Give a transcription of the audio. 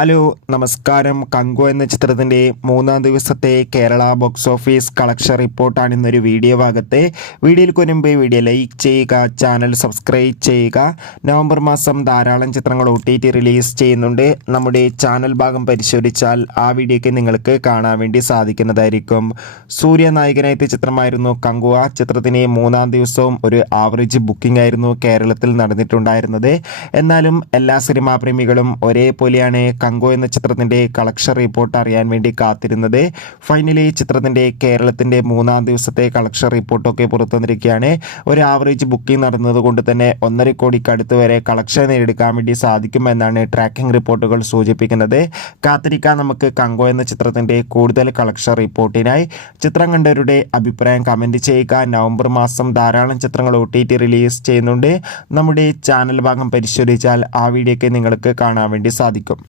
Hello നമസ്കാരം. കങ്കു എന്ന ചിത്രത്തിൻ്റെ മൂന്നാം ദിവസത്തെ കേരള ബോക്സ് ഓഫീസ് കളക്ഷൻ റിപ്പോർട്ടാണ് ഇന്നൊരു വീഡിയോ ഭാഗത്ത്. വീഡിയോയിൽ മുൻപ് വീഡിയോ ലൈക്ക് ചെയ്യുക, ചാനൽ സബ്സ്ക്രൈബ് ചെയ്യുക. നവംബർ മാസം ധാരാളം ചിത്രങ്ങൾ OTT റിലീസ് ചെയ്യുന്നുണ്ട്. നമ്മുടെ ചാനൽ ഭാഗം പരിശോധിച്ചാൽ ആ വീഡിയോയ്ക്ക് നിങ്ങൾക്ക് കാണാൻ വേണ്ടി സാധിക്കുന്നതായിരിക്കും. സൂര്യ നായകനായ ചിത്രമായിരുന്നു കങ്കുവ. ചിത്രത്തിന് മൂന്നാം ദിവസവും ഒരു ആവറേജ് ബുക്കിംഗ് ആയിരുന്നു കേരളത്തിൽ നടന്നിട്ടുണ്ടായിരുന്നത്. എന്നാലും എല്ലാ സിനിമാ പ്രേമികളും ഒരേപോലെയാണ് കങ്കു എന്ന ചിത്രത്തിൻ്റെ കളക്ഷൻ റിപ്പോർട്ട് അറിയാൻ വേണ്ടി കാത്തിരുന്നത്. ഫൈനലി ചിത്രത്തിൻ്റെ കേരളത്തിൻ്റെ മൂന്നാം ദിവസത്തെ കളക്ഷൻ റിപ്പോർട്ടൊക്കെ പുറത്തുവന്നിരിക്കുകയാണ്. ഒരു ആവറേജ് ബുക്കിംഗ് നടന്നത് കൊണ്ട് തന്നെ 1.5 കോടിക്ക് അടുത്ത് വരെ കളക്ഷൻ നേടിയെടുക്കാൻ വേണ്ടി സാധിക്കുമെന്നാണ് ട്രാക്കിംഗ് റിപ്പോർട്ടുകൾ സൂചിപ്പിക്കുന്നത്. കാത്തിരിക്കാൻ നമുക്ക് കങ്കു എന്ന ചിത്രത്തിൻ്റെ കൂടുതൽ കളക്ഷൻ റിപ്പോർട്ടിനായി. ചിത്രം കണ്ടവരുടെ അഭിപ്രായം കമൻറ്റ് ചെയ്യുക. നവംബർ മാസം ധാരാളം ചിത്രങ്ങൾ OTT റിലീസ് ചെയ്യുന്നുണ്ട്. നമ്മുടെ ചാനൽ ഭാഗം പരിശോധിച്ചാൽ ആ വീഡിയോയ്ക്ക് നിങ്ങൾക്ക് കാണാൻ വേണ്ടി സാധിക്കും.